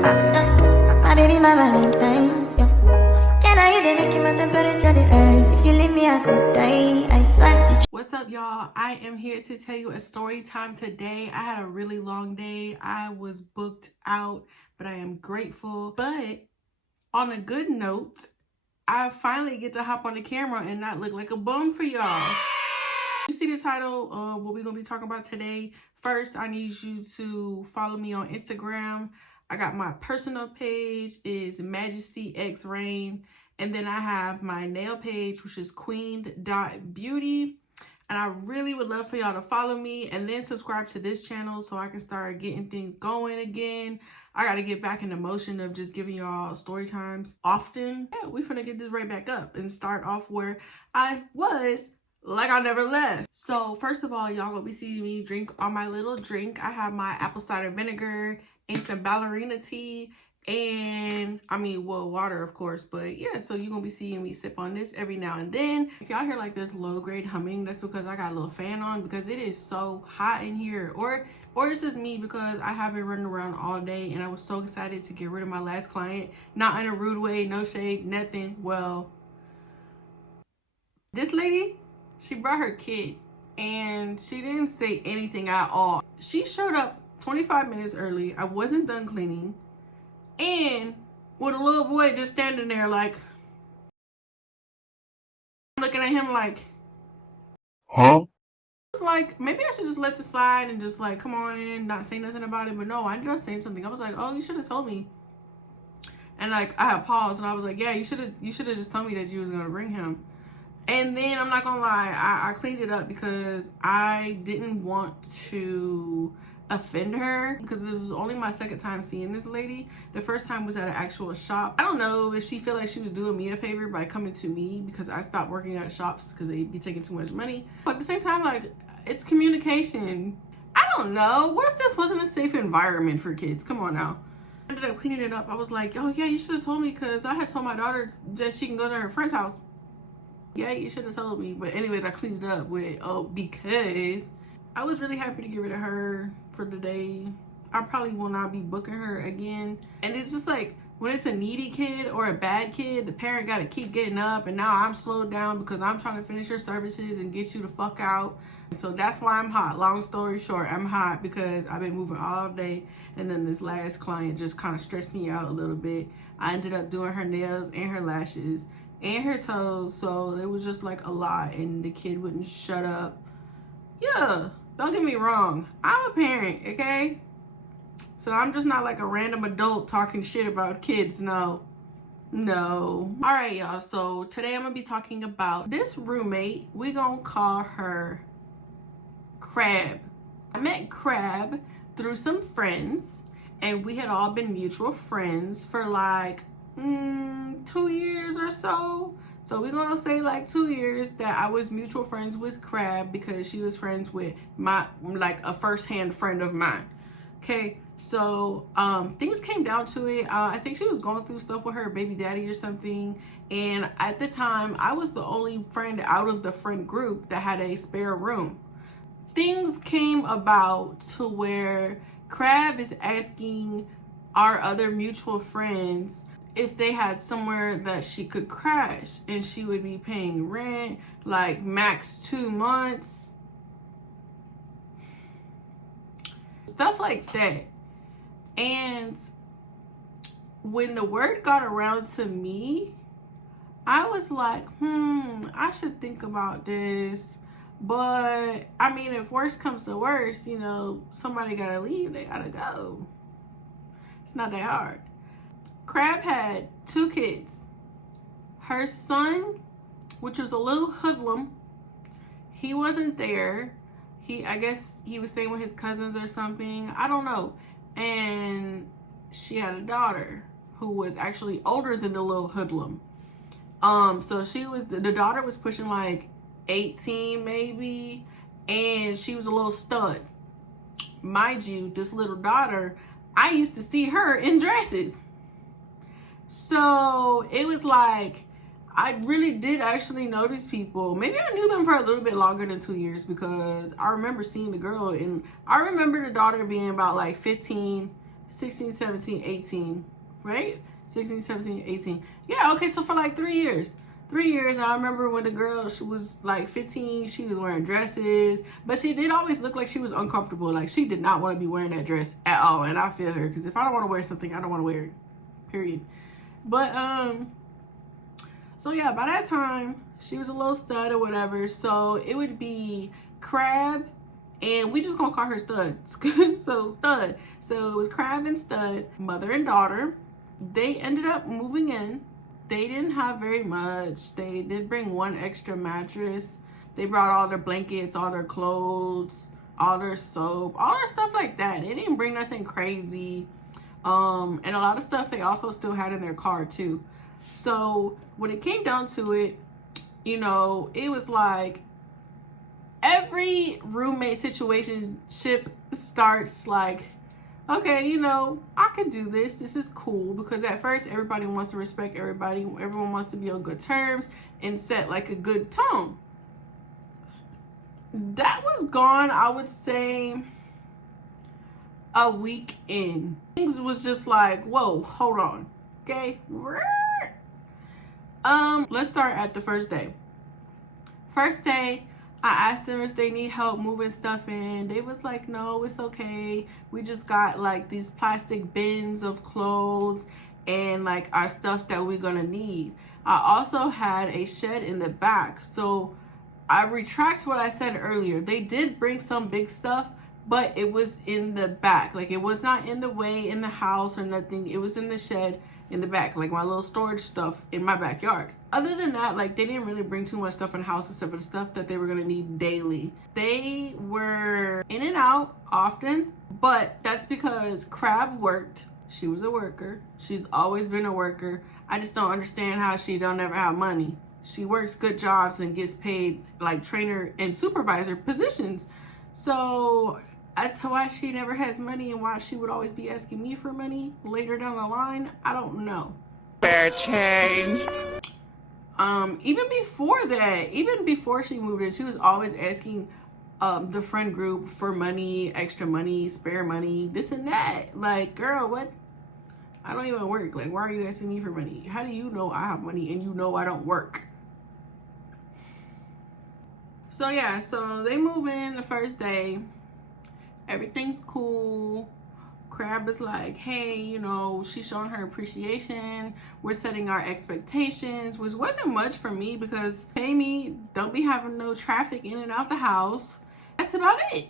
My baby, my Valentine. Can I hear make you my temperature the rise? If you leave me, I could die. I swear. What's up, y'all? I am here to tell you a story time today. I had a really long day. I was booked out, but I am grateful. But on a good note, I finally get to hop on the camera and not look like a bum for y'all. You see the title of what we're gonna be talking about today. First, I need you to follow me on Instagram. I got my personal page is Majesty X Rain, and then I have my nail page, which is queen.beauty. And I really would love for y'all to follow me and then subscribe to this channel so I can start getting things going again. I got to get back in the motion of just giving y'all story times often. Yeah, we finna get this right back up and start off where I was, like I never left. So first of all, y'all gonna be seeing me drink on my little drink. I have my apple cider vinegar and some ballerina tea, and water, of course. But yeah, so you're gonna be seeing me sip on this every now and then. If y'all hear like this low grade humming, that's because I got a little fan on because it is so hot in here, or it's just me because I have been running around all day and I was so excited to get rid of my last client. Not in a rude way, no shade, nothing. Well, this lady, she brought her kid and she didn't say anything at all. She showed up 25 minutes early. I wasn't done cleaning, and with a little boy just standing there like, looking at him like, huh? It's like, maybe I should just let this slide and just like come on in, not say nothing about it. But no, I ended up saying something. I was like, oh, you should have told me. And like I had paused and I was like, yeah, you should have just told me that you was gonna bring him. And then I'm not gonna lie, I cleaned it up because I didn't want to offend her, because this is only my second time seeing this lady. The first time was at an actual shop. I don't know if she felt like she was doing me a favor by coming to me because I stopped working at shops because they'd be taking too much money. But at the same time, like, it's communication. I don't know, what if this wasn't a safe environment for kids? Come on now. I ended up cleaning it up. I was like, oh yeah, you should have told me, because I had told my daughter that she can go to her friend's house. Yeah, you should have told me. But anyways, I cleaned it up with, because I was really happy to get rid of her for the day. I probably will not be booking her again. And it's just like, when it's a needy kid or a bad kid, the parent got to keep getting up, and now I'm slowed down because I'm trying to finish your services and get you the fuck out. So that's why I'm hot. Long story short, I'm hot because I've been moving all day, and then this last client just kind of stressed me out a little bit. I ended up doing her nails and her lashes and her toes, so it was just like a lot, and the kid wouldn't shut up. Yeah, don't get me wrong, I'm a parent, okay? So I'm just not like a random adult talking shit about kids. No. All right, y'all, so today I'm gonna be talking about this roommate. We gonna call her Crab. I met Crab through some friends, and we had all been mutual friends for like 2 years or so. So we're gonna say like 2 years that I was mutual friends with Crab, because she was friends with my, like, a first-hand friend of mine. Okay, so things came down to it. I think she was going through stuff with her baby daddy or something, and at the time I was the only friend out of the friend group that had a spare room. Things came about to where Crab is asking our other mutual friends if they had somewhere that she could crash, and she would be paying rent like max 2 months, stuff like that. And when the word got around to me, I was like, I should think about this. But I mean, if worse comes to worse, you know, somebody gotta leave, they gotta go. It's not that hard. Crab had 2 kids. Her son, which was a little hoodlum, he wasn't there. I guess he was staying with his cousins or something. I don't know. And she had a daughter who was actually older than the little hoodlum. So the daughter was pushing like 18 maybe, and she was a little stud. Mind you, this little daughter, I used to see her in dresses. So it was like, I really did actually know these people. Maybe I knew them for a little bit longer than 2 years, because I remember seeing the girl, and I remember the daughter being about like 15, 16, 17, 18, right? 16, 17, 18. Yeah, okay, so for like 3 years. 3 years, I remember when the girl, she was like 15, she was wearing dresses, but she did always look like she was uncomfortable. Like, she did not want to be wearing that dress at all, and I feel her, because if I don't want to wear something, I don't want to wear it, period. But, so yeah, by that time, she was a little stud or whatever, so it would be Crab, and we just gonna call her Stud. So Stud. So it was Crab and Stud, mother and daughter. They ended up moving in. They didn't have very much. They did bring one extra mattress. They brought all their blankets, all their clothes, all their soap, all their stuff like that. They didn't bring nothing crazy. And a lot of stuff they also still had in their car too. So when it came down to it, you know, it was like every roommate situationship starts like, okay, you know, I can do this. This is cool. Because at first, everybody wants to respect everybody. Everyone wants to be on good terms and set like a good tone. That was gone, I would say, a week in. Things was just like, whoa, hold on. Okay. Let's start at the first day. First day, I asked them if they need help moving stuff in. They was like, no, it's okay. We just got like these plastic bins of clothes and like our stuff that we're gonna need. I also had a shed in the back. So I retract what I said earlier. They did bring some big stuff, but it was in the back. Like, it was not in the way in the house or nothing. It was in the shed in the back, like my little storage stuff in my backyard. Other than that, like, they didn't really bring too much stuff in the house except for the stuff that they were gonna need daily. They were in and out often, but that's because Crab worked. She was a worker. She's always been a worker. I just don't understand how she don't ever have money. She works good jobs and gets paid like trainer and supervisor positions. So as to why she never has money and why she would always be asking me for money later down the line, I don't know. Fair change. Even before that, even before she moved in, she was always asking the friend group for money, extra money, spare money, this and that. Like, girl, what? I don't even work. Like, why are you asking me for money? How do you know I have money and you know I don't work? So yeah, so they move in the first day. Everything's cool. Crab is like, hey, you know, she's showing her appreciation. We're setting our expectations, which wasn't much for me because pay me, don't be having no traffic in and out the house. That's about it.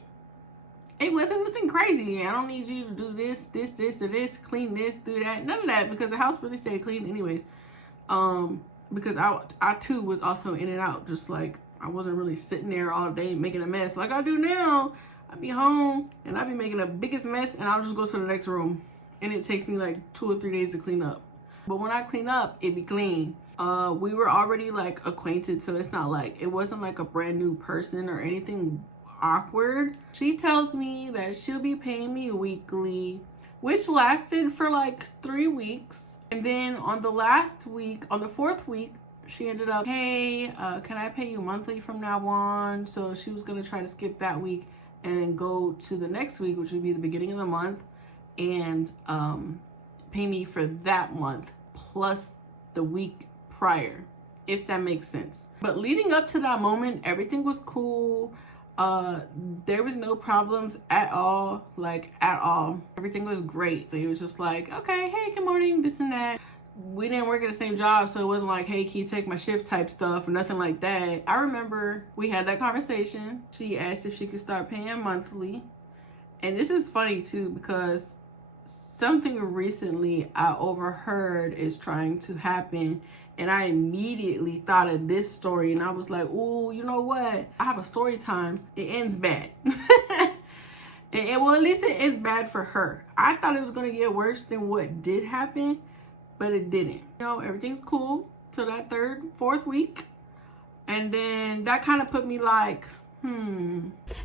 It wasn't nothing crazy. I don't need you to do this, this, or this, clean this, do that. None of that, because the house really stayed clean anyways. Because I too was also in and out, just like I wasn't really sitting there all day making a mess like I do now. I'd be home and I'd be making the biggest mess and I'll just go to the next room. And it takes me like 2 or 3 days to clean up. But when I clean up, it be clean. We were already like acquainted, so it's not like, it wasn't like a brand new person or anything awkward. She tells me that she'll be paying me weekly, which lasted for like 3 weeks. And then on the last week, on the 4th week, she ended up, hey, can I pay you monthly from now on? So she was gonna try to skip that week and then go to the next week, which would be the beginning of the month, and pay me for that month plus the week prior, if that makes sense. But leading up to that moment, everything was cool. There was no problems at all, like at all. Everything was great. They was just like, okay, hey, good morning, this and that. We didn't work at the same job, so it wasn't like, hey, can you take my shift type stuff or nothing like that. I remember we had that conversation. She asked if she could start paying monthly. And this is funny too, because something recently I overheard is trying to happen, and I immediately thought of this story, and I was like, oh, you know what? I have a story time. It ends bad. Well, at least it ends bad for her. I thought it was gonna get worse than what did happen, but it didn't. You know, everything's cool till that 3rd, 4th week. And then that kind of put me like,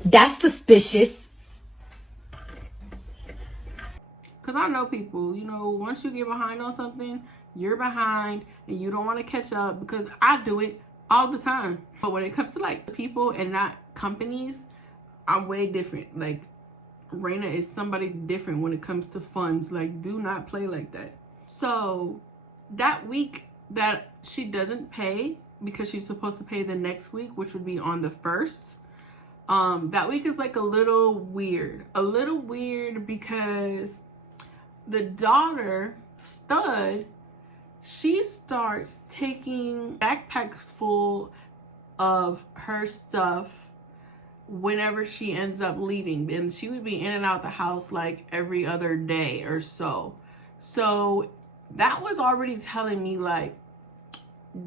that's suspicious. Because I know people, you know, once you get behind on something, you're behind and you don't want to catch up, because I do it all the time. But when it comes to like people and not companies, I'm way different. Like, Raina is somebody different when it comes to funds. Like, do not play like that. So that week that she doesn't pay, because she's supposed to pay the next week, which would be on the 1st, that week is like a little weird because the daughter, Stud, she starts taking backpacks full of her stuff whenever she ends up leaving, and she would be in and out the house like every other day or so. So that was already telling me, like,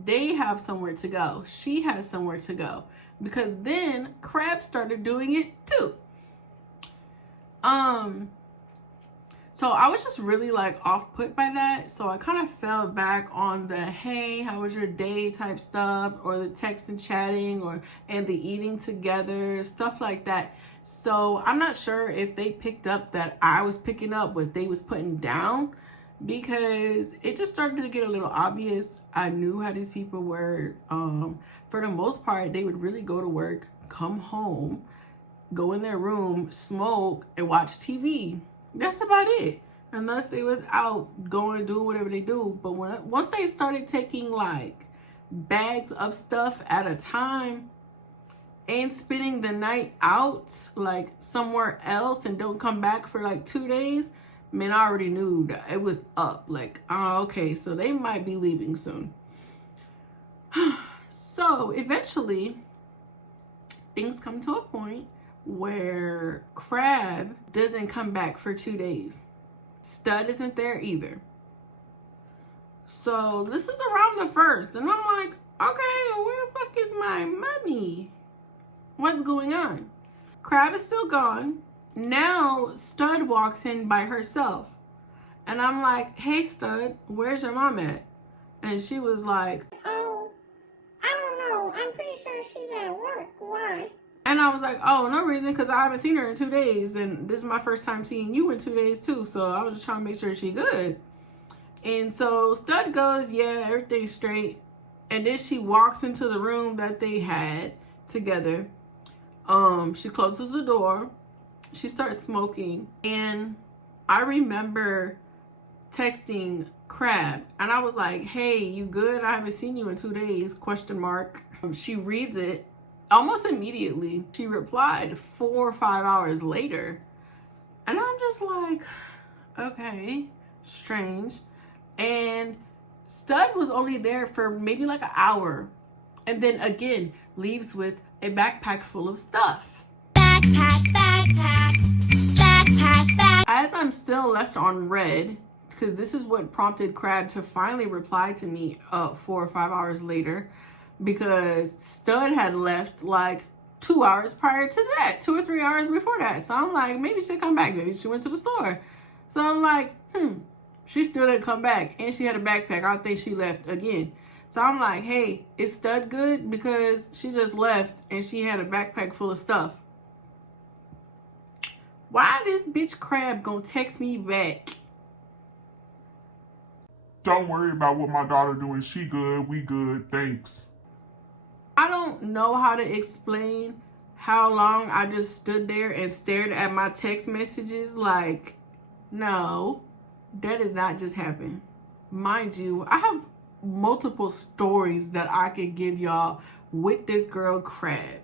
they have somewhere to go. She has somewhere to go. Because then Crab started doing it too. So I was just really like off put by that. So I kind of fell back on the, hey, how was your day type stuff, or the text and chatting, and the eating together, stuff like that. So I'm not sure if they picked up that I was picking up what they was putting down, because it just started to get a little obvious. I knew how these people were. For the most part, they would really go to work, come home, go in their room, smoke, and watch TV. That's about it. Unless they was out going, doing whatever they do. But once they started taking like bags of stuff at a time and spending the night out like somewhere else and don't come back for like 2 days, man, I already knew that it was up. Like, okay, so they might be leaving soon. So eventually things come to a point where Crab doesn't come back for 2 days. Stud isn't there either. So this is around the 1st, and I'm like, okay, where the fuck is my money? What's going on? Crab is still gone. Now Stud walks in by herself, and I'm like, hey Stud, where's your mom at? And she was like, Oh, I don't know. I'm pretty sure she's at work. Why? and I was like, oh, no reason, because I haven't seen her in 2 days, and this is my first time seeing you in 2 days too, so I was just trying to make sure she good. And so Stud goes, yeah, everything's straight. And then she walks into the room that they had together. She closes the door. She starts smoking. And I remember texting Crab, and I was like, hey, you good? I haven't seen you in 2 days, question mark. She reads it almost immediately. She replied 4 or 5 hours later. And I'm just like, okay, strange. And Stud was only there for maybe like an hour, and then again leaves with a backpack full of stuff. Backpack, backpack, backpack, backpack. As I'm still left on red, because this is what prompted Crab to finally reply to me 4 or 5 hours later, because Stud had left like 2 hours prior to that, 2 or 3 hours before that. So I'm like, maybe she'll come back. Maybe she went to the store. So I'm like, she still didn't come back, and she had a backpack. I think she left again. So I'm like, hey, is Stud good? Because she just left and she had a backpack full of stuff. Why this bitch Crab gonna text me back? Don't worry about what my daughter doing. She good. We good. Thanks. I don't know how to explain how long I just stood there and stared at my text messages. Like, no, that did not just happen. Mind you, I have multiple stories that I could give y'all with this girl Crab.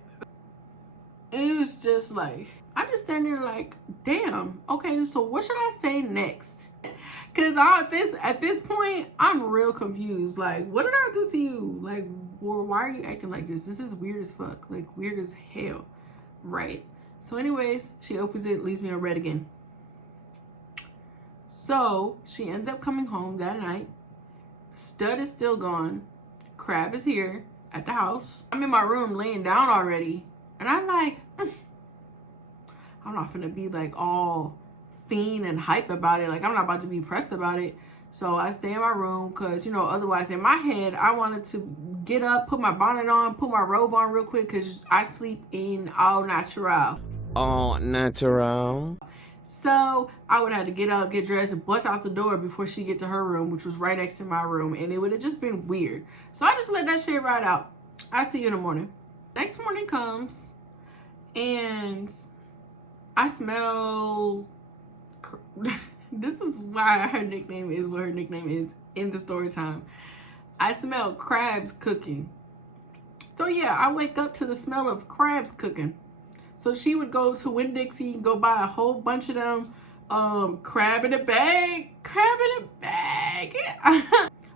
It was just like, I'm just standing there like, damn, okay, so what should I say next? Because at this point, I'm real confused. Like, what did I do to you? Like, why are you acting like this? This is weird as fuck. Like, weird as hell. Right. So anyways, she opens it, leaves me on red again. So she ends up coming home that night. Stud is still gone. Crab is here at the house. I'm in my room laying down already. And I'm like, I'm not finna be like all fiend and hype about it. Like, I'm not about to be pressed about it. So I stay in my room because, you know, otherwise in my head, I wanted to get up, put my bonnet on, put my robe on real quick, because I sleep in all natural. All natural. So I would have to get up, get dressed, and bust out the door before she get to her room, which was right next to my room. And it would have just been weird. So I just let that shit ride out. I see you in the morning. Next morning comes, and I smell this is why her nickname is what her nickname is in the story time. I smell crabs cooking. So yeah, I wake up to the smell of crabs cooking. So she would go to Winn-Dixie, go buy a whole bunch of them crab in a bag.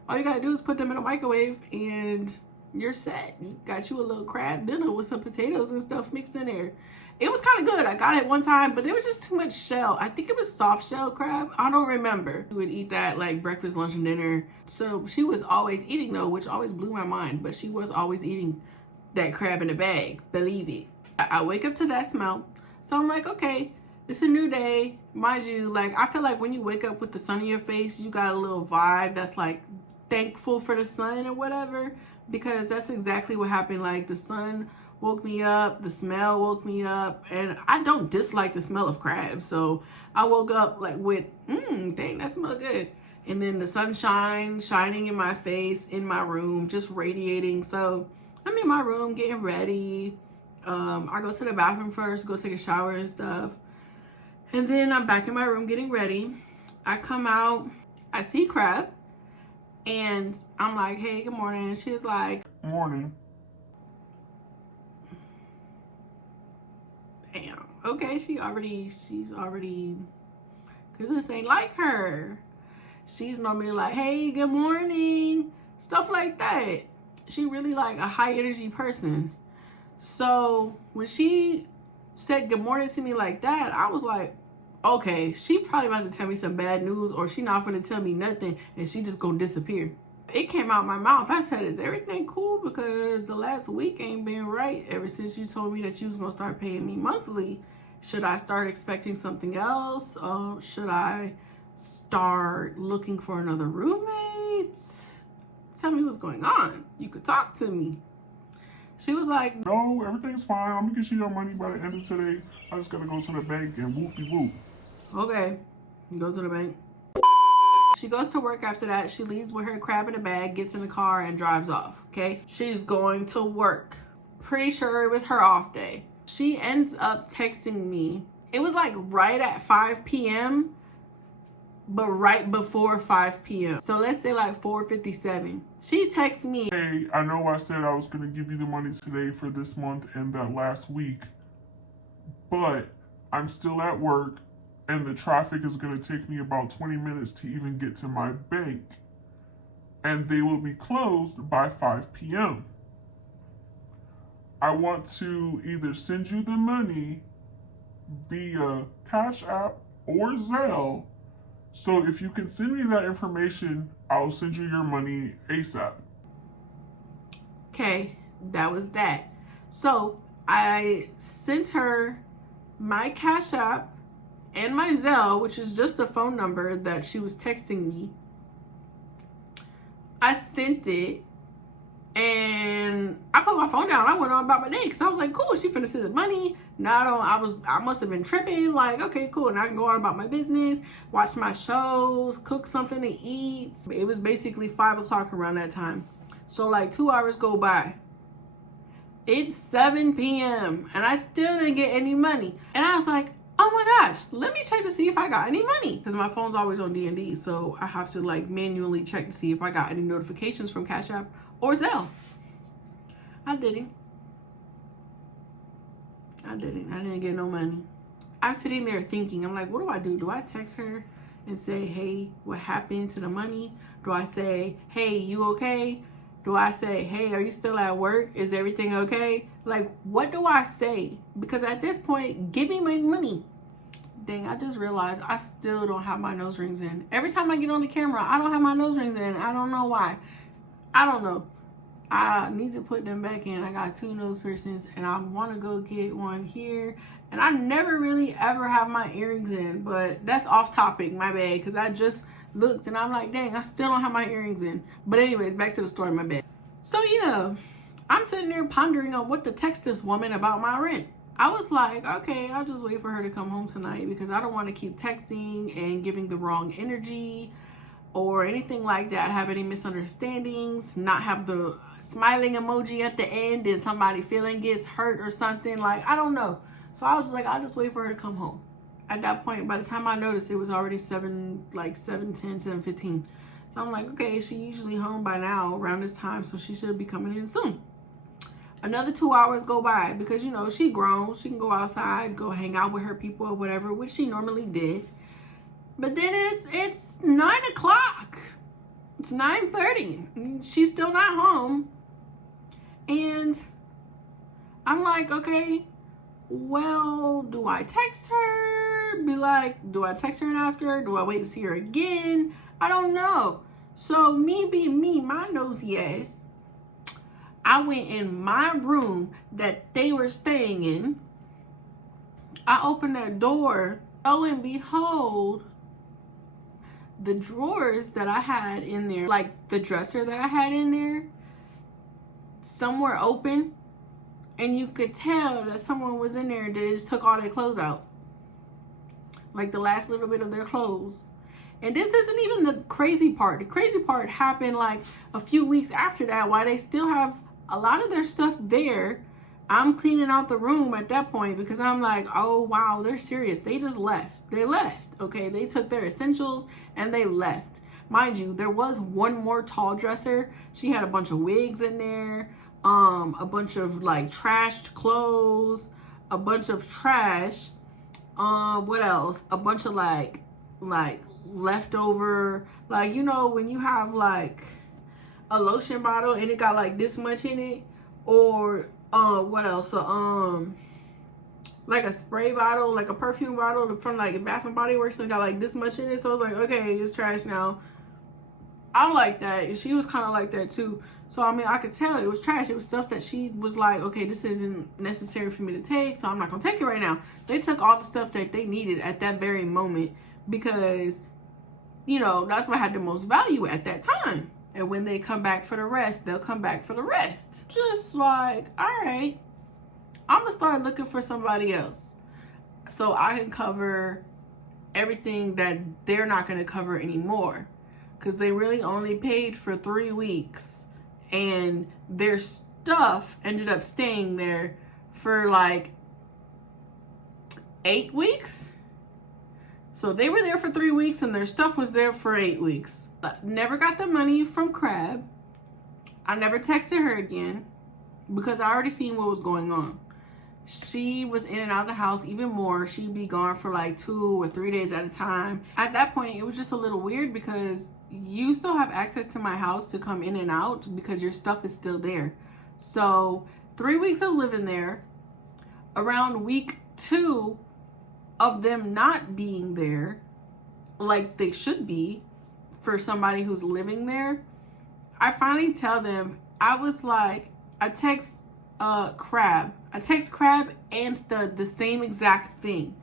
All you gotta do is put them in a microwave and you're set. You got you a little crab dinner with some potatoes and stuff mixed in there. It was kind of good. I got it one time, but there was just too much shell. I think it was soft shell crab. I don't remember. We would eat that like breakfast, lunch, and dinner. So she was always eating though, which always blew my mind. But she was always eating that crab in a bag. Believe it. I wake up to that smell. So I'm like, okay, it's a new day. Mind you, like I feel like when you wake up with the sun in your face, you got a little vibe that's like thankful for the sun or whatever. Because that's exactly what happened. Like the sun woke me up, the smell woke me up, and I don't dislike the smell of crabs. So I woke up like with, dang, that smells good. And then the sunshine shining in my face, in my room, just radiating. So I'm in my room getting ready. I go to the bathroom first, go take a shower and stuff. And then I'm back in my room getting ready. I come out, I see Crab, and I'm like, hey, good morning. She's like, Morning. damn, okay, she's already, because this ain't like her. She's normally like, hey, good morning, stuff like that. She really like a high energy person. So when she said good morning to me like that, I was like, okay, she probably about to tell me some bad news, or she not gonna tell me nothing and she just gonna disappear. It came out my mouth. I said, is everything cool? Because the last week ain't been right ever since you told me that you was gonna start paying me monthly. Should I start expecting something else? Should I start looking for another roommate? Tell me what's going on. You could talk to me. She was like, No, everything's fine. I'm gonna get you your money by the end of today. I just gotta go to the bank and whoop-de-whoop. okay, go to the bank. She goes to work after that. She leaves with her crab in a bag, gets in the car, and drives off, okay? She's going to work. Pretty sure it was her off day. She ends up texting me. It was like right at 5 p.m., but right before 5 p.m. So let's say like 4:57. She texts me. Hey, I know I said I was gonna give you the money today for this month and that last week, but I'm still at work. And the traffic is going to take me about 20 minutes to even get to my bank. And they will be closed by 5 p.m. I want to either send you the money via Cash App or Zelle. So if you can send me that information, I'll send you your money ASAP. Okay, that was that. So I sent her my Cash App and my Zelle, which is just the phone number that she was texting me. I sent it and I put my phone down. I went on about my day because I was like, cool, she finna send the money. Now I must have been tripping. Like, okay, cool. And I can go on about my business, watch my shows, cook something to eat. It was basically 5 o'clock around that time. So like 2 hours go by. It's 7 p.m. and I still didn't get any money. And I was like, oh my gosh, let me check to see if I got any money. Because my phone's always on D&D, so I have to like manually check to see if I got any notifications from Cash App or Zelle. I didn't. I didn't get no money. I'm sitting there thinking, I'm like, what do I do? Do I text her and say, hey, what happened to the money? Do I say, hey, you okay? Do I say, hey, are you still at work? Is everything okay? Like, what do I say? Because at this point, give me my money. Dang, I just realized I still don't have my nose rings in. Every time I get on the camera, I don't have my nose rings in. I don't know why. I don't know. I need to put them back in. I got 2 nose piercings and I want to go get one here. And I never really ever have my earrings in, but that's off topic, my bad. Because I just looked and I'm like, dang, I still don't have my earrings in. But anyways, back to the story, my bad. So yeah, I'm sitting there pondering on what to text this woman about my rent. I was like, okay, I'll just wait for her to come home tonight because I don't want to keep texting and giving the wrong energy or anything like that. Have any misunderstandings, not have the smiling emoji at the end and somebody feeling gets hurt or something. Like, I don't know. So I was like, I'll just wait for her to come home. At that point, by the time I noticed, it was already 7:10, 7:15. So I'm like, okay, she usually home by now around this time, so she should be coming in soon. Another 2 hours go by because, you know, she grown. She can go outside, go hang out with her people or whatever, which she normally did. But then it's 9 o'clock. It's 9:30. She's still not home. And I'm like, okay, well, do I text her? Be like, do I text her and ask her? Do I wait to see her again? I don't know. So me being me, my nosy ass, I went in my room that they were staying in. I opened that door. Lo and behold, the drawers that I had in there, like the dresser that I had in there, some were open. And you could tell that someone was in there that just took all their clothes out. Like the last little bit of their clothes. And this isn't even the crazy part. The crazy part happened like a few weeks after that, while they still have a lot of their stuff there. I'm cleaning out the room at that point because I'm like, oh wow, they're serious. They just left. They left, okay? They took their essentials and they left. Mind you, there was one more tall dresser. She had a bunch of wigs in there. A bunch of like trashed clothes, a bunch of trash. What else? A bunch of like leftover, like, you know, when you have like a lotion bottle and it got like this much in it, or what else? Like a spray bottle, like a perfume bottle from like Bath and Body Works, and it got like this much in it. So I was like, okay, it's trash now. I'm like that, and she was kind of like that too. So I mean, I could tell it was trash. It was stuff that she was like, okay, this isn't necessary for me to take, so I'm not gonna take it right now. They took all the stuff that they needed at that very moment because, you know, that's what had the most value at that time. And when they come back for the rest, they'll come back for the rest. Just like, all right, I'm gonna start looking for somebody else so I can cover everything that they're not gonna cover anymore. Because they really only paid for 3 weeks and their stuff ended up staying there for like 8 weeks. So they were there for 3 weeks and their stuff was there for 8 weeks. Never got the money from Crab. I never texted her again because I already seen what was going on. She was in and out of the house even more. She'd be gone for like 2 or 3 days at a time. At that point, it was just a little weird because you still have access to my house to come in and out because your stuff is still there. So 3 weeks of living there, around week 2 of them not being there like they should be for somebody who's living there, I finally tell them, I was like, I text Crab and Stud the same exact thing.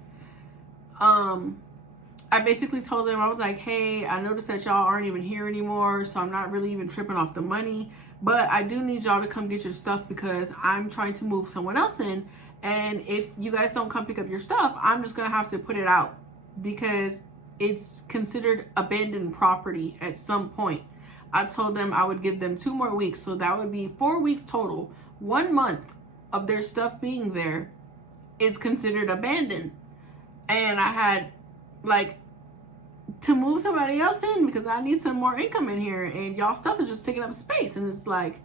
I basically told them, I was like, hey, I noticed that y'all aren't even here anymore, so I'm not really even tripping off the money, but I do need y'all to come get your stuff because I'm trying to move someone else in, and if you guys don't come pick up your stuff, I'm just gonna have to put it out because it's considered abandoned property at some point. I told them I would give them 2 more weeks, so that would be 4 weeks total. 1 month of their stuff being there is considered abandoned, and I had like to move somebody else in because I need some more income in here, and y'all stuff is just taking up space, and it's like,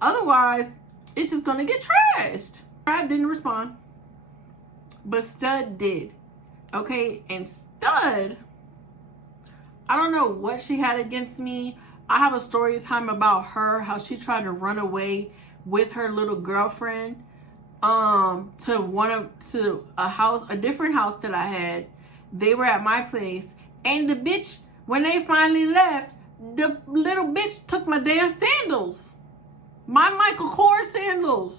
otherwise it's just gonna get trashed. Crab didn't respond, but Stud did. Okay, and Stud, I don't know what she had against me. I have a story time about her, how she tried to run away with her little girlfriend to a different house that I had. They were at my place, and the bitch, when they finally left, the little bitch took my damn sandals, my Michael Kors sandals.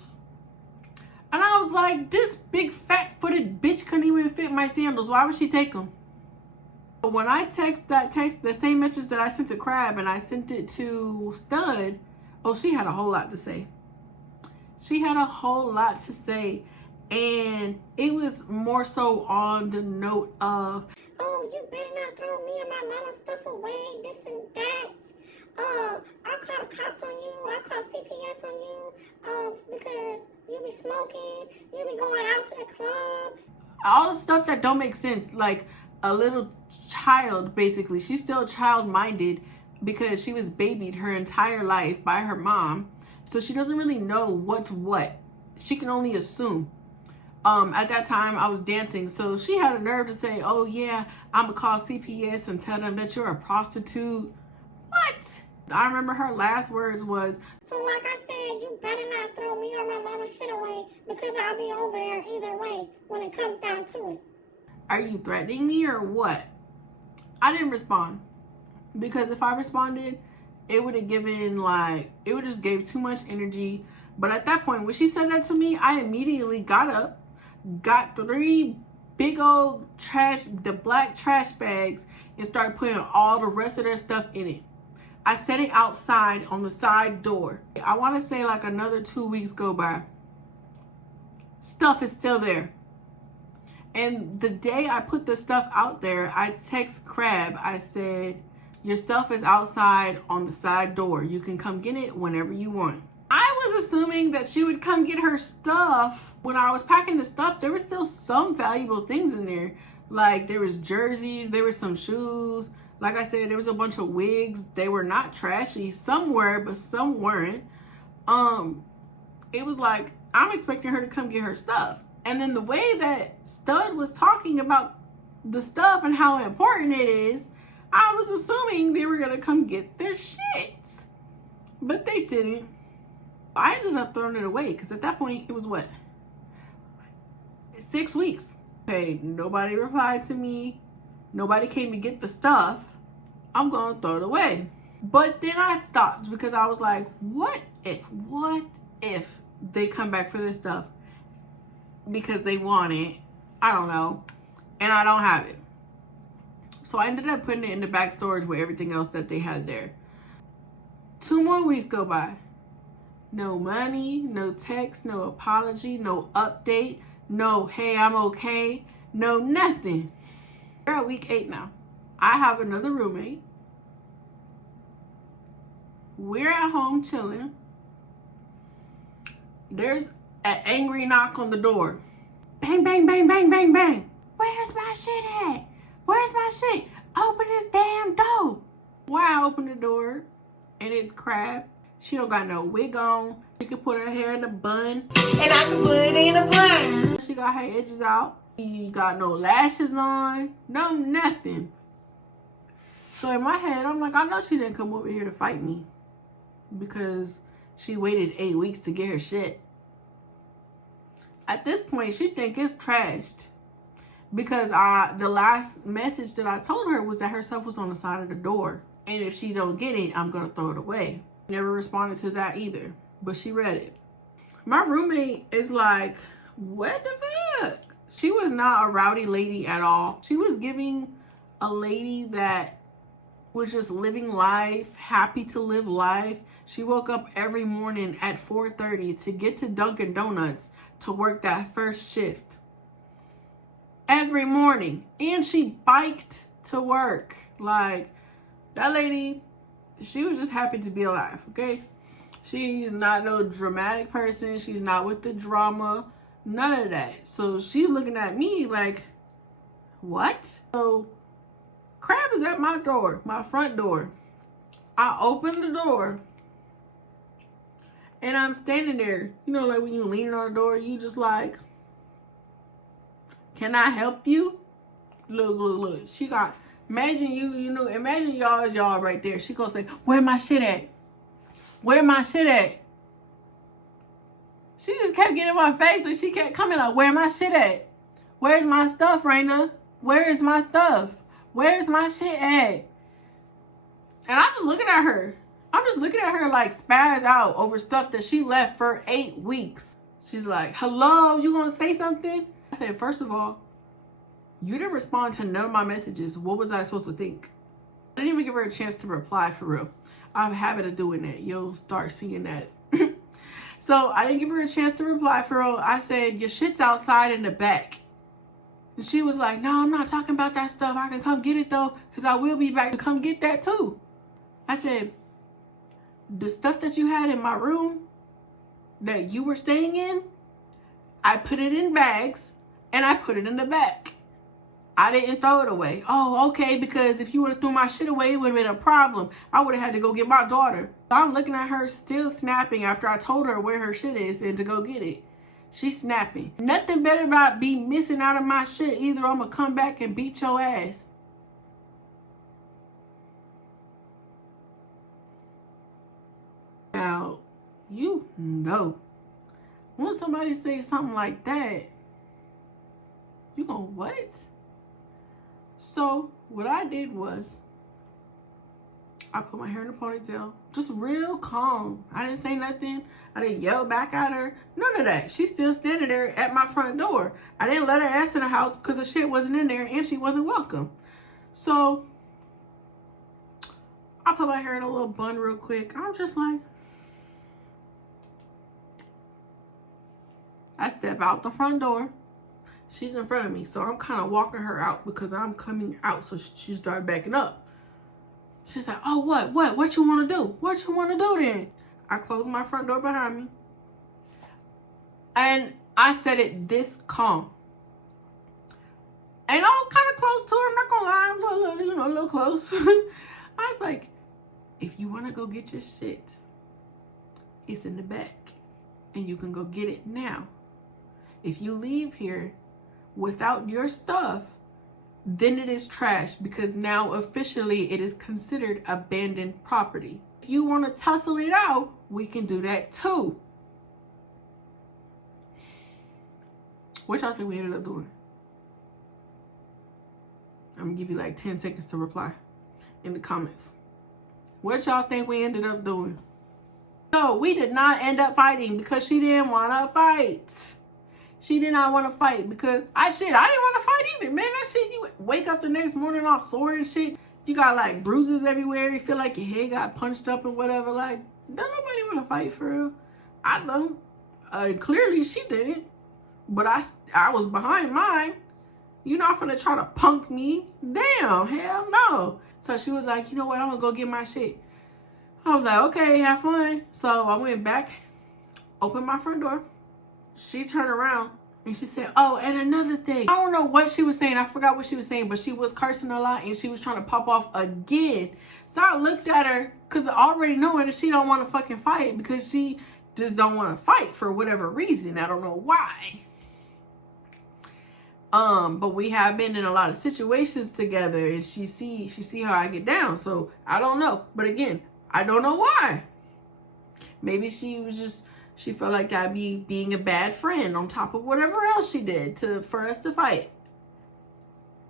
And I was like, this big fat-footed bitch couldn't even fit my sandals. Why would she take them? But when I the same message that I sent to Crab and I sent it to Stud, oh, she had a whole lot to say. She had a whole lot to say. And it was more so on the note of, oh, you better not throw me and my mama's stuff away, this and that. I'll call the cops on you, I'll call CPS on you, because You be smoking. You be going out to the club. All the stuff that don't make sense. Like a little child, basically. She's still child-minded because she was babied her entire life by her mom. So she doesn't really know what's what. She can only assume. At that time I was dancing, so she had a nerve to say, oh yeah, I'm gonna call CPS and tell them that you're a prostitute. What? I remember her last words was, so like I said, you better not throw me or my mama's shit away because I'll be over there either way when it comes down to it. are you threatening me or what? I didn't respond because if I responded, it would have given like, it would just gave too much energy. But at that point, when she said that to me, I immediately got up, got 3 big old the black trash bags, and started putting all the rest of their stuff in it. I set it outside on the side door. I want to say like another 2 weeks go by. Stuff is still there. And the day I put the stuff out there, I text Crab. I said, your stuff is outside on the side door. You can come get it whenever you want. I was assuming that she would come get her stuff. When I was packing the stuff, there were still some valuable things in there. Like there was jerseys, there were some shoes. Like I said, there was a bunch of wigs. They were not trashy. Some were, but some weren't. It was like, I'm expecting her to come get her stuff. And then the way that Stud was talking about the stuff and how important it is, I was assuming they were gonna come get their shit. But they didn't. I ended up throwing it away because at that point it was what? 6 weeks. Okay, nobody replied to me. Nobody came to get the stuff. I'm gonna throw it away. But then I stopped because I was like, what if they come back for this stuff because they want it? I don't know. And I don't have it. So I ended up putting it in the back storage with everything else that they had there. 2 more weeks go by. No money, no text, no apology, no update, no hey, I'm okay, no nothing. We're at week 8 now. I have another roommate. We're at home chilling. There's an angry knock on the door. Bang, bang, bang, bang, bang, bang. Where's my shit at? Where's my shit? Open this damn door. Why I open the door and it's Crab. She don't got no wig on. She can put her hair in a bun. And I can put it in a bun. She got her edges out. She got no lashes on. No nothing. So in my head, I'm like, I know she didn't come over here to fight me. Because she waited 8 weeks to get her shit. At this point, she think it's trashed. Because the last message that I told her was that her stuff was on the side of the door. And if she don't get it, I'm going to throw it away. Never responded to that either. But she read it. My roommate is like, what the fuck? She was not a rowdy lady at all. She was giving a lady that was just living life, happy to live life. She woke up every morning at 4:30 to get to Dunkin' Donuts to work that first shift. Every morning. And she biked to work. Like, that lady, she was just happy to be alive, okay? She's not no dramatic person. She's not with the drama. None of that. So she's looking at me like, what? So Crab is at my door, my front door. I open the door. And I'm standing there. You know, like when you leaning on the door, you just like, can I help you? Look, look, look. She got, imagine imagine y'all is y'all right there. She gonna say, where my shit at? Where my shit at? She just kept getting in my face and she kept coming like, where my shit at? Where's my stuff, Raina? Where is my stuff? Where's my shit at? And I'm just looking at her. I'm just looking at her like spaz out over stuff that she left for 8 weeks. She's like, hello, you gonna say something? I said, first of all, you didn't respond to none of my messages. What was I supposed to think? I didn't even give her a chance to reply for real. I have a habit of doing that. You'll start seeing that. So I didn't give her a chance to reply for real. I said, your shit's outside in the back. And she was like, no, I'm not talking about that stuff. I can come get it though, because I will be back to come get that too. I said, the stuff that you had in my room that you were staying in, I put it in bags and I put it in the back. I didn't throw it away. Oh, okay, because if you would have threw my shit away, it would have been a problem. I would have had to go get my daughter. So I'm looking at her still snapping after I told her where her shit is and to go get it. She's snapping. Nothing better about be missing out of my shit. Either I'm going to come back and beat your ass. Now, you know, when somebody says something like that, you gonna what? So what I did was I put my hair in a ponytail, just real calm. I didn't say nothing. I didn't yell back at her. None of that. She's still standing there at my front door. I didn't let her ass in the house because the shit wasn't in there and she wasn't welcome. So I put my hair in a little bun real quick. I'm just like, I step out the front door. She's in front of me, so I'm kind of walking her out because I'm coming out, so she started backing up. She's like, oh, what you want to do? What you want to do then? I closed my front door behind me. And I said it this calm. And I was kind of close to her, I'm not going to lie, a little close. I was like, if you want to go get your shit, it's in the back. And you can go get it now. If you leave here without your stuff, then it is trash because now officially it is considered abandoned property. If you want to tussle it out, we can do that too. What y'all think we ended up doing? I'm gonna give you like 10 seconds to reply in the comments. What y'all think we ended up doing? No, we did not end up fighting because she didn't want to fight. She did not want to fight because I didn't want to fight either, man. That shit, you wake up the next morning all sore and shit. You got like bruises everywhere. You feel like your head got punched up and whatever. Like, don't nobody want to fight for real. I don't. Clearly she didn't. But I was behind mine. You're not gonna try to punk me. Damn, hell no. So she was like, you know what? I'm gonna go get my shit. I was like, okay, have fun. So I went back, opened my front door. She turned around and she said, oh, and another thing. I don't know what she was saying. I forgot what she was saying, but she was cursing a lot and she was trying to pop off again. So I looked at her because already knowing that she don't want to fucking fight because she just don't want to fight for whatever reason. I don't know why. But we have been in a lot of situations together and she see how I get down. So I don't know. But again, I don't know why. Maybe she felt like I'd be being a bad friend on top of whatever else she did for us to fight.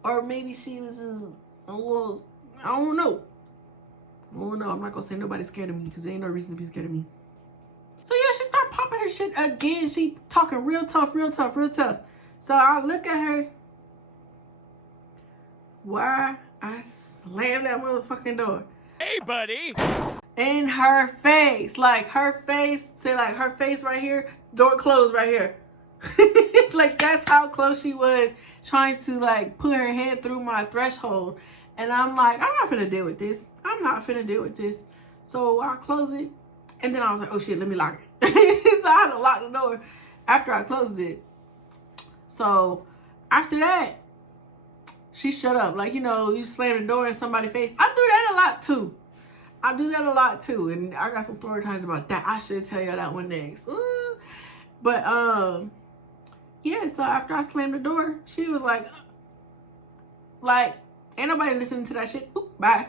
Or maybe she was just a little, I don't know. I'm not gonna say nobody's scared of me because there ain't no reason to be scared of me. So yeah, she started popping her shit again. She talking real tough. So I look at her. Why I slammed that motherfucking door. Hey, buddy. In her face. Like her face, say like her face right here, door closed right here. Like that's how close she was trying to like put her head through my threshold. And I'm like, I'm not finna deal with this. So I close it. And then I was like, oh shit, let me lock it. So I had to lock the door after I closed it. So after that, she shut up. Like, you know, you slam the door in somebody's face. I do that a lot too. And I got some story times about that. I should tell y'all that one next. Ooh. But yeah, so after I slammed the door, she was like, ain't nobody listening to that shit. Oop, bye.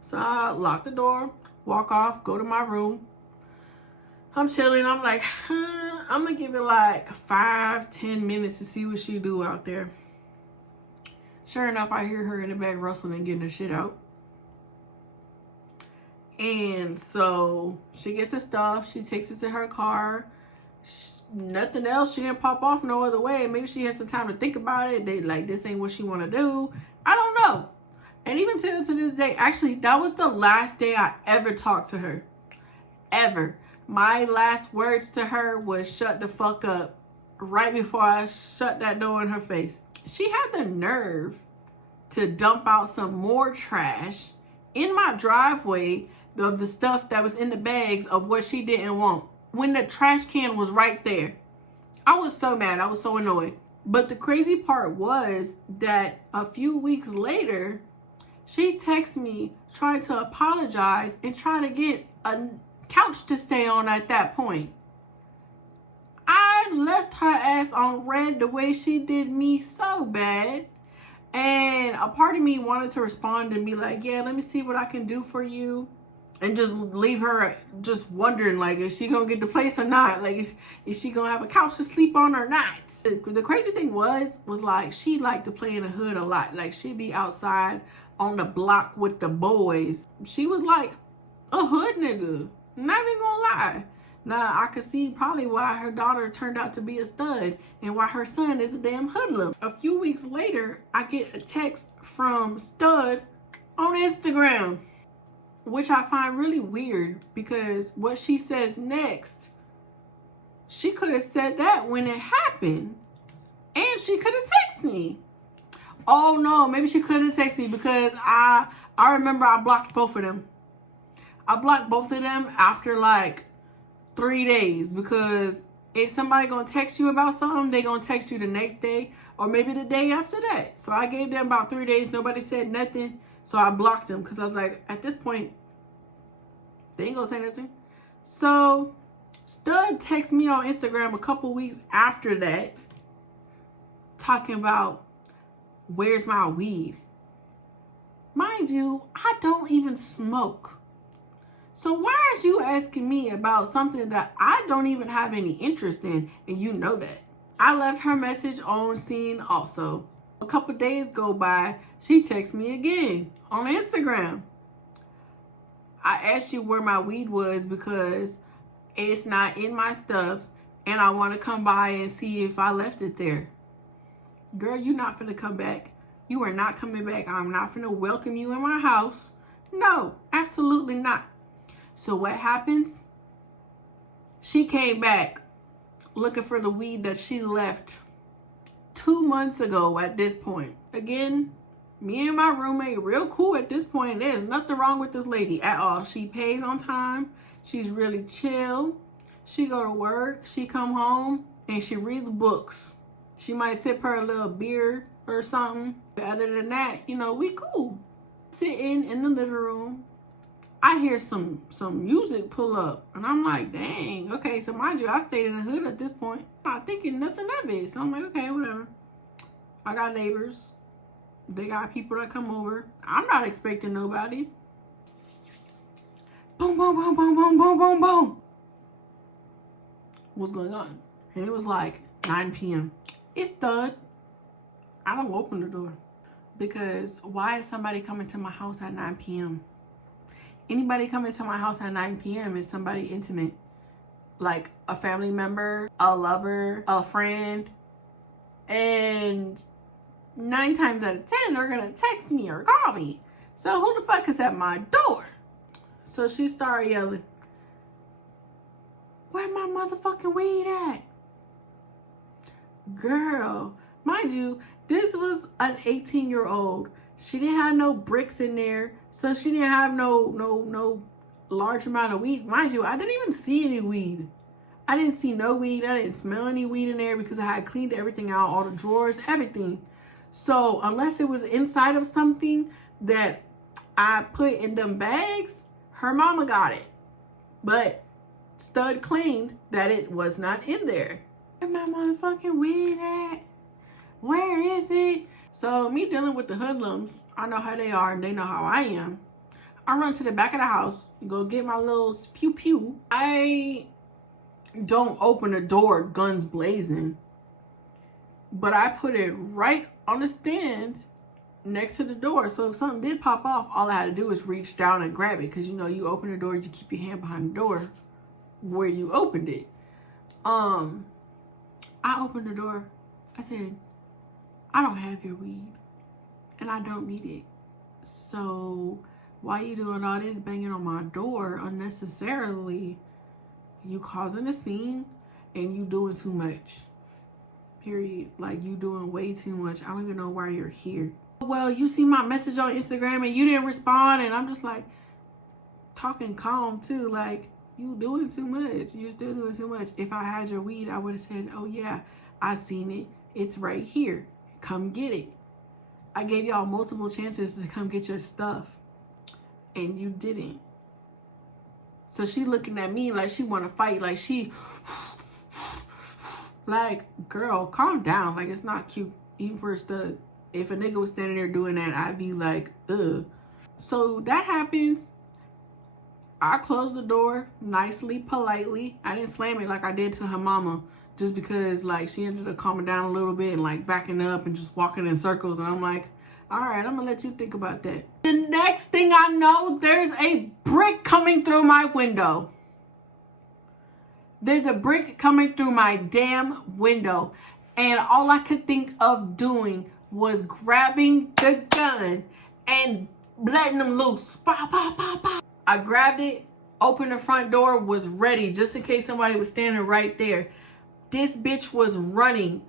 So I locked the door, walk off, go to my room. I'm chilling. I'm like, I'm gonna give it like 5-10 minutes to see what she do out there. Sure enough, I hear her in the back rustling and getting her shit out. And so she gets her stuff. She takes it to her car. Nothing else. She didn't pop off no other way. Maybe she has some time to think about it. This ain't what she want to do. I don't know. And even to this day, actually, that was the last day I ever talked to her. Ever. My last words to her was shut the fuck up right before I shut that door in her face. She had the nerve to dump out some more trash in my driveway of the stuff that was in the bags of what she didn't want when the trash can was right there. I was so mad. I was so annoyed. But the crazy part was that a few weeks later, she texted me trying to apologize and trying to get a couch to stay on at that point. I left her ass on red the way she did me so bad. And a part of me wanted to respond and be like, yeah, let me see what I can do for you. And just leave her just wondering, like, is she gonna get the place or not? Like, is she gonna have a couch to sleep on or not? The crazy thing was like, she liked to play in the hood a lot. Like, she'd be outside on the block with the boys. She was like a hood nigga. Not even gonna lie. Now, I could see probably why her daughter turned out to be a stud and why her son is a damn hoodlum. A few weeks later, I get a text from Stud on Instagram, which I find really weird because what she says next, she could have said that when it happened and she could have texted me. Oh no, maybe she couldn't text me because I remember I blocked both of them. I blocked both of them after like 3 days, because if somebody gonna text you about something, they gonna text you the next day or maybe the day after that. So I gave them about 3 days. Nobody said nothing. So I blocked them because I was like, at this point, they ain't gonna say nothing. So Stud texted me on Instagram a couple weeks after that, talking about, where's my weed? Mind you, I don't even smoke. So why are you asking me about something that I don't even have any interest in, and you know that? I left her message on scene also. A couple days go by, she texts me again on Instagram. I asked you where my weed was because it's not in my stuff and I want to come by and see if I left it there. Girl, you not finna come back. You are not coming back. I'm not finna welcome you in my house. No, absolutely not. So what happens? She came back looking for the weed that she left 2 months ago at this point. Again, me and my roommate real cool at this point. There's nothing wrong with this lady at all. She pays on time. She's really chill. She go to work. She come home and she reads books. She might sip her a little beer or something. But other than that, you know, we cool. Sitting in the living room, I hear some music pull up and I'm like, dang, okay. So mind you, I stayed in the hood at this point. I'm not thinking nothing of it. So I'm like, okay, whatever. I got neighbors. They got people that come over. I'm not expecting nobody. Boom, boom, boom, boom, boom, boom, boom, boom. What's going on? And it was like 9 p.m. It's Stud. I don't open the door. Because why is somebody coming to my house at 9 p.m.? Anybody coming to my house at 9 p.m. is somebody intimate. Like a family member, a lover, a friend. And 9 times out of 10, they're gonna text me or call me. So who the fuck is at my door? So she started yelling, where my motherfucking weed at? Girl, mind you, this was an 18-year-old. She didn't have no bricks in there, so she didn't have no large amount of weed. Mind you, I didn't even see any weed. I didn't see no weed. I didn't smell any weed in there because I had cleaned everything out, all the drawers, everything. So unless it was inside of something that I put in them bags, her mama got it. But Stud claimed that it was not in there. Where my motherfucking weed at? Where is it? So me dealing with the hoodlums, I know how they are and they know how I am. I run to the back of the house, go get my little pew pew. I don't open the door guns blazing, but I put it right on the stand next to the door. So if something did pop off, all I had to do is reach down and grab it. Cause you know, you open the door, you keep your hand behind the door where you opened it. I opened the door. I said, I don't have your weed and I don't need it. So why you doing all this banging on my door unnecessarily? You causing a scene and you doing too much. Period. Like, you doing way too much. I don't even know why you're here. Well, you see my message on Instagram and you didn't respond. And I'm just like talking calm too. Like, You doing too much. You're still doing too much. If I had your weed, I would have said, oh yeah, I seen it. It's right here. Come get it. I gave y'all multiple chances to come get your stuff. And you didn't. So she looking at me like she want to fight. Like she... Like, girl, calm down. Like, it's not cute. Even for a stud. If a nigga was standing there doing that, I'd be like, ugh. So that happens. I closed the door nicely, politely. I didn't slam it like I did to her mama. Just because, like, she ended up calming down a little bit and, like, backing up and just walking in circles. And I'm like, all right, I'm going to let you think about that. The next thing I know, there's a brick coming through my window. There's a brick coming through my damn window. And all I could think of doing was grabbing the gun and letting them loose. Pow, pow, pow, pow. I grabbed it, opened the front door, was ready just in case somebody was standing right there. This bitch was running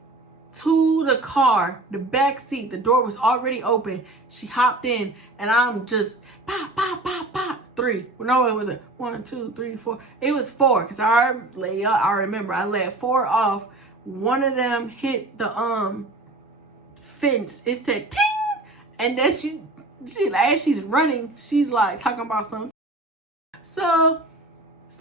to the car, the back seat. The door was already open. She hopped in, and I'm just pop, pop, pop, pop. 3. No, it wasn't 1, 2, 3, 4. It was 4 because I remember I let 4 off. One of them hit the fence. It said ting, and then she as she's running, she's like talking about something. So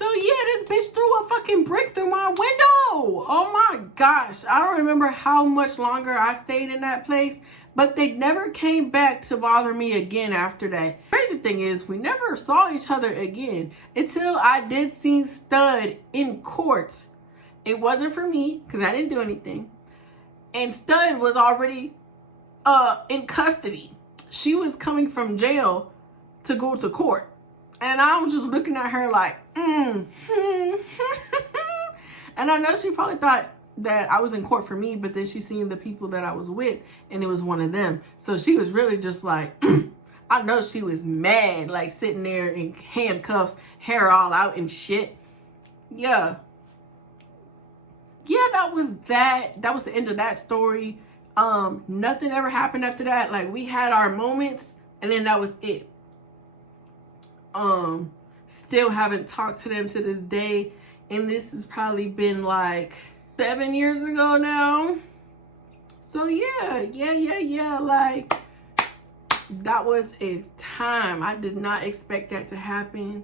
yeah, this bitch threw a fucking brick through my window. Oh my gosh. I don't remember how much longer I stayed in that place, but they never came back to bother me again after that. Crazy thing is, we never saw each other again until I did see Stud in court. It wasn't for me because I didn't do anything. And Stud was already in custody. She was coming from jail to go to court. And I was just looking at her like, And I know she probably thought that I was in court for me, but then she seen the people that I was with, and it was one of them. So she was really just like, I know she was mad, like sitting there in handcuffs, hair all out and shit. Yeah. Yeah, that was that. That was the end of that story. Nothing ever happened after that. Like, we had our moments, and then that was it. Still haven't talked to them to this day, and this has probably been like 7 years ago now. So yeah, like, that was a time. I did not expect that to happen.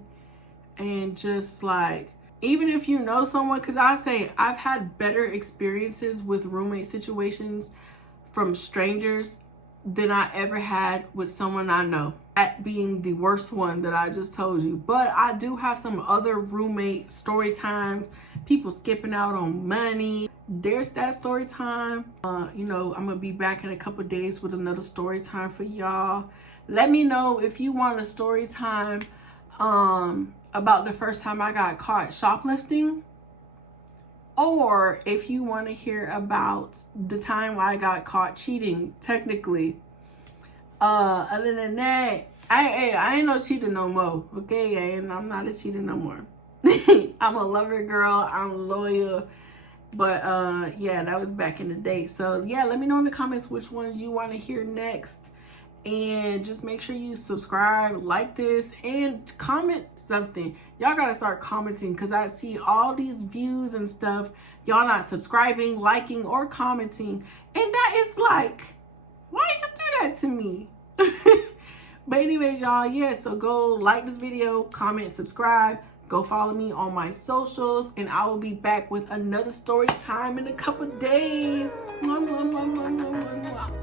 And just like, even if you know someone, because I say I've had better experiences with roommate situations from strangers than I ever had with someone I know. That being the worst one that I just told you. But I do have some other roommate story times. People skipping out on money. There's that story time. You know, I'm gonna be back in a couple days with another story time for y'all. Let me know if you want a story time about the first time I got caught shoplifting, or if you want to hear about the time I got caught cheating, technically. Other than that, I ain't no cheater no more, okay? I'm not a cheater no more. I'm a lover girl, I'm loyal. But yeah, that was back in the day. So yeah, let me know in the comments which ones you want to hear next. And just make sure you subscribe, like this, and comment something. Y'all gotta start commenting, because I see all these views and stuff. Y'all not subscribing, liking, or commenting. And that is like, why did you do that to me? But anyways, y'all, yeah, so go like this video, comment, subscribe. Go follow me on my socials, and I will be back with another story time in a couple days. Mwah, mwah, mwah, mwah, mwah, mwah.